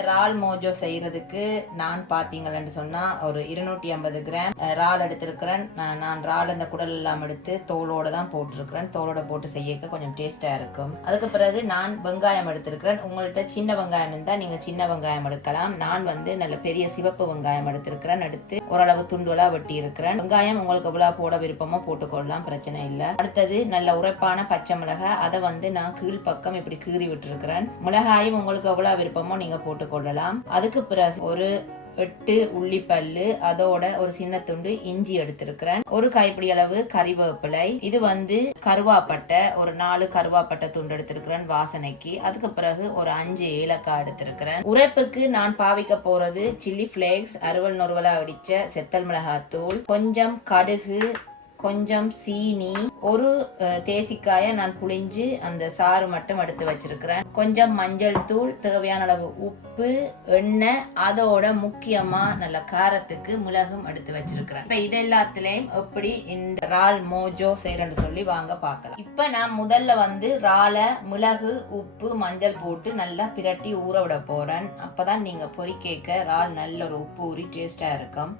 இந்த இறால் மோஜோ செய்யறதுக்கு நான் பார்த்தீங்கன்னு சொன்னா ஒரு 250 கிராம் இறால் எடுத்திருக்கிறேன். நான் இறால் இந்த குடல் எல்லாம் எடுத்து தோலோட தான் போட்டிருக்கிறேன். தோலோட போட்டு செய்ய கொஞ்சம் டேஸ்டா இருக்கும். அதுக்கு பிறகு நான் வெங்காயம் எடுத்திருக்கிறேன். உங்கள்கிட்ட சின்ன வெங்காயம் இருந்தால் நீங்க சின்ன வெங்காயம் எடுக்கலாம். நான் நல்ல பெரிய சிவப்பு வெங்காயம் எடுத்திருக்கிறேன். எடுத்து ஓரளவு துண்டுகளா வெட்டி இருக்கிறேன். வெங்காயம் உங்களுக்கு எவ்வளவு போட விருப்பமோ போட்டுக்கொள்ளலாம், பிரச்சனை இல்லை. அடுத்தது நல்ல உரைப்பான பச்சை மிளகாய், அதை நான் கீழ்பக்கம் இப்படி கீறி விட்டுருக்கிறேன். மிளகாயும் உங்களுக்கு எவ்வளவு விருப்பமோ நீங்க போட்டுக்கொள்ளலாம். அதுக்கு பிறகு ஒரு 8 உள்ளிப்பல்லு, அதோட ஒரு சின்ன துண்டு இஞ்சி எடுத்திருக்கிறேன். ஒரு கைப்பிடி அளவு கறிவேப்பிலை, இது கருவாப்பட்டை, ஒரு 4 கருவாப்பட்டை துண்டு எடுத்திருக்கிறேன் வாசனைக்கு. அதுக்கு பிறகு ஒரு 5 ஏலக்காய் எடுத்திருக்கிறேன். உரைப்புக்கு நான் பாவிக்க போறது சில்லி பிளேக்ஸ், அறுவல் நொறுவலா அடிச்ச செத்தல் மிளகாத்தூள், கொஞ்சம் கடுகு, கொஞ்சம் சீனி, ஒரு தேசிக்காயை நான் புளிஞ்சு அந்த சாறு மட்டும் எடுத்து வச்சிருக்கிறேன். கொஞ்சம் மஞ்சள் தூள், தேவையான அளவு உப்பு, எண்ணெய், அதோட முக்கியமா நல்ல காரத்துக்கு மிளகும் எடுத்து வச்சிருக்கிறேன். இப்ப இது எல்லாத்துலயும் எப்படி இந்த இறால் மோஜோ செய்யறேன்னு சொல்லி வாங்க பார்க்கலாம். இப்ப நான் முதல்ல இறாலை மிளகு, உப்பு, மஞ்சள் போட்டு நல்லா பிரட்டி ஊற விட போறேன். அப்பதான் நீங்க பொரிக்க இறால் நல்ல ஒரு உப்பு ஊறி டேஸ்டா இருக்கும்.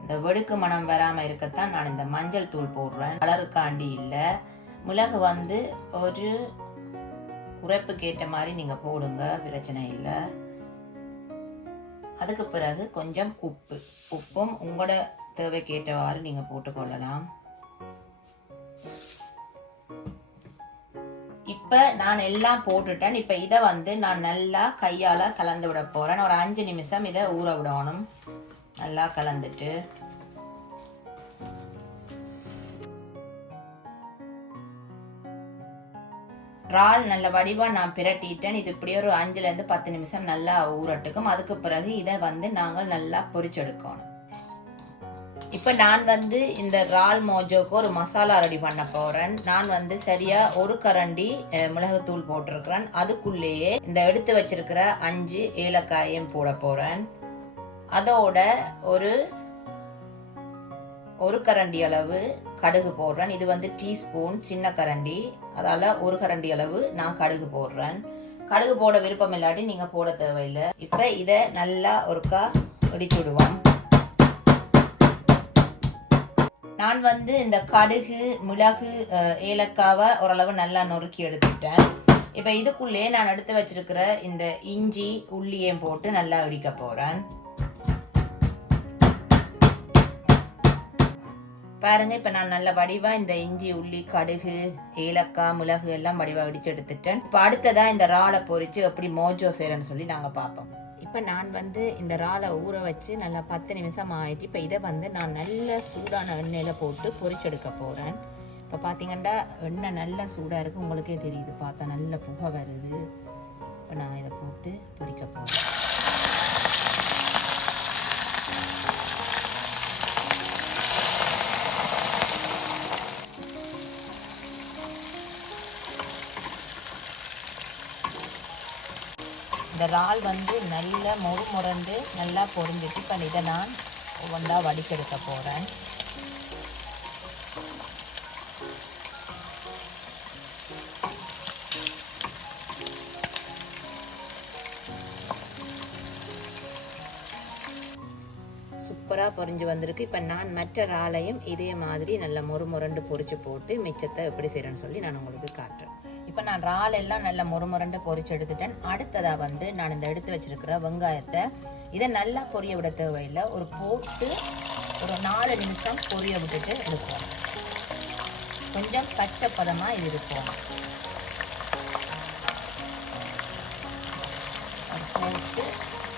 இந்த வெடுக்கு மனம் வராம இருக்கத்தான் நான் இந்த மஞ்சள் தூள் போடுறேன், கலருக்காண்டி இல்லை. மிளகு ஒரு உரைப்புக்கு ஏற்ற மாதிரி நீங்க போடுங்க, பிரச்சனை இல்லை. அதுக்கு பிறகு கொஞ்சம் உப்பும் உங்களோட தேவைக்கு ஏற்றவாறு நீங்க போட்டுக்கொள்ளலாம். இப்ப நான் எல்லாம் போட்டுட்டேன். இப்ப இதை நான் நல்லா கையால கலந்து விட போறேன். ஒரு 5 நிமிஷம் இதை ஊற விடணும். நல்லா கலந்துட்டு இறால் நல்ல வடிவா நான் பிரட்டிட்டேன். இது இப்படி ஒரு 5 to 10 நிமிஷம் நல்லா ஊறட்டுக்கும். அதுக்கு பிறகு இதை நாங்கள் நல்லா பொரிச்செடுக்கணும். இப்ப நான் இந்த இறால் மோஜோக்கு ஒரு மசாலா ரெடி பண்ண போறேன். நான் சரியா ஒரு கரண்டி மிளகுத்தூள் போட்டிருக்கிறேன். அதுக்குள்ளேயே இந்த எடுத்து வச்சிருக்கிற 5 ஏலக்காயும் போட போறேன். அதோட ஒரு கரண்டி அளவு கடுகு போடுறேன். இது டீஸ்பூன் சின்ன கரண்டி, அதால ஒரு கரண்டி அளவு நான் கடுகு போடுறேன். கடுகு போட விருப்பம் இல்லாட்டி நீங்க போட தேவையில்லை. இப்ப இதை நல்லா ஒருக்கா இடிச்சு விடுவோம். நான் இந்த கடுகு, மிளகு, ஏலக்காவை ஓரளவு நல்லா நொறுக்கி எடுத்துட்டேன். இப்ப இதுக்குள்ளே நான் எடுத்து வச்சிருக்கிற இந்த இஞ்சி, உள்ளியையும் போட்டு நல்லா இடிக்க போறேன். பாருங்க, இப்ப நான் நல்ல வடிவா இந்த இஞ்சி, உள்ளி, கடுகு, ஏலக்காய், மிளகு எல்லாம் வடிவா இடிச்சு எடுத்துட்டேன். இப்ப அடுத்ததா இந்த இறாலை பொரிச்சு எப்படி மோஜோ செய்யறேன்னு சொல்லி நாங்க பார்ப்போம். இப்ப நான் இந்த இறாலை ஊற வச்சு நல்லா 10 நிமிஷம் ஆயிட்டு இப்ப இதை நான் நல்ல சூடான எண்ணெயில போட்டு பொரிச்செடுக்க போறேன். இப்ப பாத்தீங்கன்னா எண்ணெய் நல்லா சூடா இருக்கு, உங்களுக்கே தெரியுது, பார்த்தா நல்ல புகை வருது. இப்ப நான் இதை போட்டு பொரிக்க போறேன். இந்த இறால் நல்ல முரண்டு நல்லா பொரிஞ்சிட்டு இப்போ இதை நான் ஒவ்வொன்றா வடிக்கெடுக்க போகிறேன். சூப்பராக பொரிஞ்சு வந்திருக்கு. இப்போ நான் மற்ற இறாலையும் இதே மாதிரி நல்ல முரண்டு பொரிச்சு போட்டு மிச்சத்தை எப்படி செய்கிறேன்னு சொல்லி நான் உங்களுக்கு காட்டுறேன். இப்போ நான் இறால் எல்லாம் நல்ல முரண்டு பொரிச்சு எடுத்துட்டேன். அடுத்ததாக நான் இந்த எடுத்து வச்சிருக்கிற வெங்காயத்தை இதை நல்லா பொரிய விட தேவையில்லை, போட்டு ஒரு 4 நிமிஷம் பொரிய விட்டுட்டு எடுப்போம். கொஞ்சம் பச்சை பதமாக இது இருக்கும். போட்டு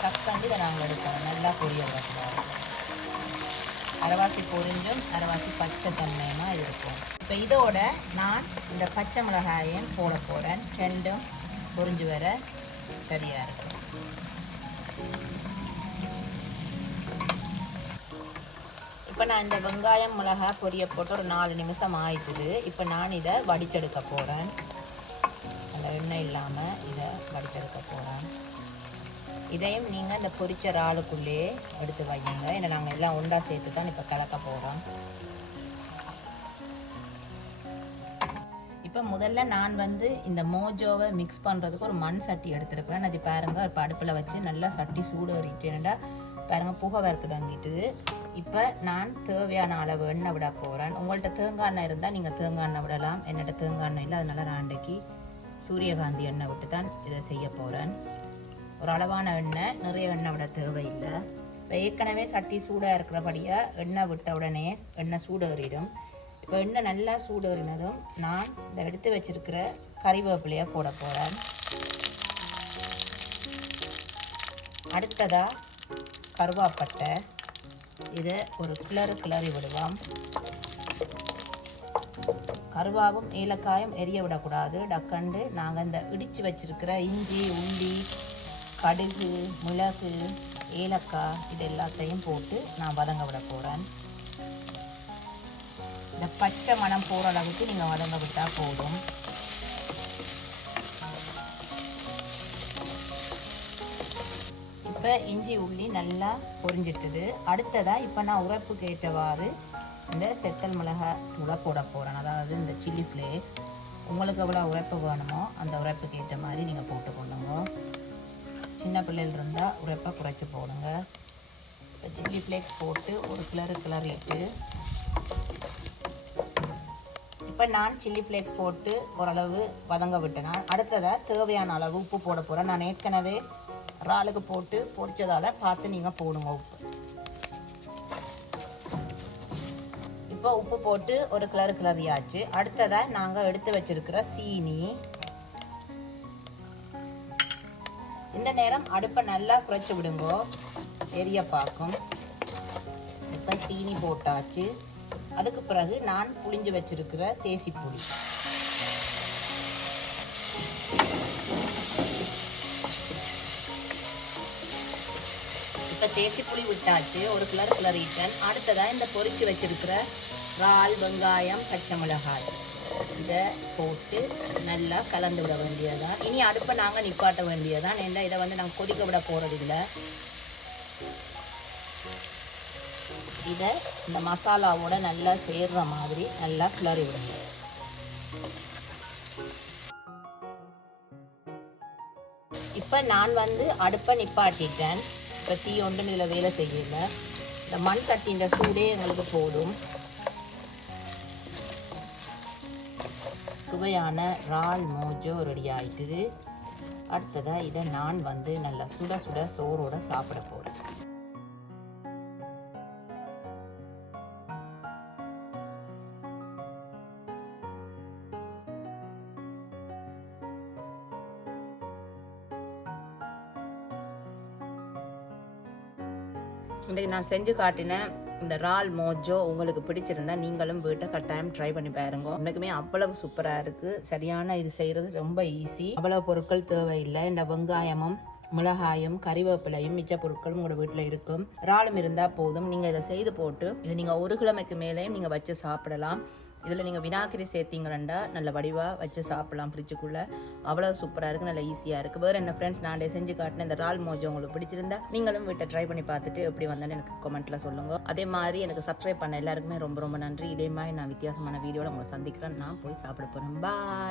கக்கண்டு இதை நாங்கள் எடுப்போம். நல்லா பொரிய விடக்கூடாது. அரைவாசி பொரிஞ்சும் அரைவாசி பச்சை தன்மையுமா இருக்கும். இப்போ இதோட நான் இந்த பச்சை மிளகாயையும் போட போகிறேன். 2ம் பொரிஞ்சு வர சரியாக இருக்கும். இப்போ நான் இந்த வெங்காயம் மிளகாய் பொரிய போட்டு ஒரு 4 நிமிஷம் ஆயிடுது. இப்போ நான் இதை வடிச்செடுக்க போகிறேன். அந்த எண்ணெய் இல்லாமல் இதை வடிச்செடுக்க போகிறேன். இதையும் நீங்கள் இந்த பொரிச்ச இறாலுக்குள்ளேயே எடுத்து வைங்க. ஏன்னா நாங்கள் எல்லாம் ஒன்றா சேர்த்து தான் இப்போ கலக்க போகிறோம். இப்போ இப்போ முதல்ல நான் வந்து இந்த மோஜோவை மிக்ஸ் பண்ணுறதுக்கு ஒரு மண் சட்டி எடுத்துருக்கிறேன். அது பாருங்க இப்போ அடுப்பில் வச்சு நல்லா சட்டி சூடு ஏறிட்டேன்டா பாருங்க புகை வர தொடங்கிட்டு. இப்போ நான் தேவையான அளவு எண்ணெய் விட போகிறேன். உங்கள்கிட்ட தேங்காய் எண்ணெய் இருந்தால் நீங்கள் தேங்காய் எண்ணெய் விடலாம். என்னோட தேங்காய் எண்ணெய் இல்லை, அதனால நான் அன்றைக்கி சூரியகாந்தி எண்ணெய் விட்டு தான் இதை செய்ய போகிறேன். ஒரு அளவான எண்ணெய், நிறைய எண்ணெய் விட தேவையில்லை. இப்போ ஏற்கனவே சட்டி சூடாக இருக்கிறபடியாக எண்ணெய் விட்ட உடனே எண்ணெய் சூடேறிடும். இப்போ எண்ணெய் நல்லா சூடேறினதும் நான் இந்த எடுத்து வச்சிருக்கிற கறிவேப்பிலையை போட போகிறேன். அடுத்ததாக கருவாப்பட்டை, இதை ஒரு கிளறி விடுவோம். கருவாவும் ஏலக்காயும் எரிய விடக்கூடாது. டக்கண்டு நாங்கள் இந்த இடித்து வச்சிருக்கிற இஞ்சி, உள்ளி, கடுகு, மிளகு, ஏலக்காய் இது எல்லாத்தையும் போட்டு நான் வதங்க விட போகிறேன். இந்த பச்சை மணம் போகிற அளவுக்கு நீங்கள் வதங்க விட்டால் போதும். இப்போ இஞ்சி உள்ளி நல்லா பொரிஞ்சிட்டுது. அடுத்ததாக இப்போ நான் உரைப்புக்கு ஏற்றவாறு இந்த செத்தல் மிளகாய் தூளை போட போகிறேன். அதாவது இந்த சில்லி ஃப்ளேக்ஸ் உங்களுக்கு எவ்வளோ உரைப்பு வேணுமோ அந்த உரைப்புக்கு ஏற்ற மாதிரி நீங்கள் போட்டுக்கொள்ளுங்க. சின்ன பிள்ளைகள் இருந்தால் உரைப்பை குறைச்சி போடுங்க. இப்போ சில்லி ஃப்ளேக்ஸ் போட்டு ஒரு கிளறிட்டு இப்போ நான் சில்லி ஃப்ளேக்ஸ் போட்டு ஓரளவு வதங்க விட்டேன். அடுத்ததாக தேவையான அளவு உப்பு போட போகிறேன். நான் ஏற்கனவே இறாலுக்கு போட்டு பொரிச்சதால் பார்த்து நீங்கள் போடுங்க உப்பு. இப்போ உப்பு போட்டு ஒரு கிளறியாச்சு. அடுத்ததாக நாங்கள் எடுத்து வச்சிருக்கிற சீனி. இந்த நேரம் அடுப்பை நல்லா குறைச்சி விடுங்கோ, எரிய பார்க்கும். இப்போ சீனி போட்டாச்சு. அதுக்கு பிறகு நான் புளிஞ்சு வச்சிருக்கிற தேசிப்புளி. இப்போ தேசிப்புளி விட்டாச்சு, ஒரு கிளறிட்டேன். அடுத்ததாக இந்த பொரிச்சு வச்சிருக்கிற இறால், வெங்காயம், பச்சை மிளகாய் இதை போட்டு நல்லா கலந்து விட வேண்டியதான். இனி அடுப்பை நாங்கள் நிப்பாட்ட வேண்டியதான். ஏன்னா இதை வந்து நாங்கள் கொதிக்க விட போகிறதில்லை. இதை இந்த மசாலாவோட நல்லா சேர்ற மாதிரி நல்லா கிளறி விடுங்க. இப்போ நான் வந்து அடுப்பை நிப்பாட்டிட்டேன். இப்போ தீ ஒன்று இதில் வேலை செய்யல. இந்த மண் சட்டின்ற சூடே எங்களுக்கு போதும். சுவையான இறால் மோஜோ ரெடி ஆயிட்டுது. அடுத்ததாக இதை நான் வந்து நல்லா சுட சுட சோறோட சாப்பிட போகிறேன். இன்றைக்கு நான் செஞ்சு காட்டினேன் இந்த இறால் மோஜோ உங்களுக்கு பிடிச்சிருந்தா நீங்களும் வீட்டை கட்டாயம் ட்ரை பண்ணி பாருங்க. உனக்குமே அவ்வளவு சூப்பராக இருக்குது. சரியான இது செய்கிறது ரொம்ப ஈஸி. அவ்வளவு பொருட்கள் தேவையில்லை. இந்த வெங்காயமும் மிளகாயும் கறிவேப்பிலையும் மிச்ச பொருட்களும் உங்களோட வீட்டில் இருக்கும். இறாலும் இருந்தால் போதும். நீங்கள் இதை செய்து போட்டு இது நீங்கள் ஒரு கிழமைக்கு மேலேயும் நீங்கள் வச்சு சாப்பிடலாம். இதில் நீங்கள் வினாக்கிரி சேர்த்திங்களா நல்ல வடிவாக வச்சு சாப்பிடலாம் ஃப்ரிட்ஜுக்குள்ளே. அவ்வளோ சூப்பராக இருக்குது, நல்லா ஈஸியாக இருக்குது. வேறு என்ன ஃப்ரெண்ட்ஸ், நான் செஞ்சு காட்டினேன் இந்த இறால் மோஜோ உங்களுக்கு பிடிச்சிருந்தா நீங்களும் வீட்டை ட்ரை பண்ணி பார்த்துட்டு எப்படி வந்தேன்னு எனக்கு கமெண்ட்டில் சொல்லுங்கள். அதே மாதிரி எனக்கு சப்ஸ்கிரைப் பண்ண எல்லாருக்குமே ரொம்ப ரொம்ப நன்றி. இதே மாதிரி நான் வித்தியாசமான வீடியோவில் உங்களை சந்திக்கிறேன். நான் போய் சாப்பிட போகிறேன். பாய்.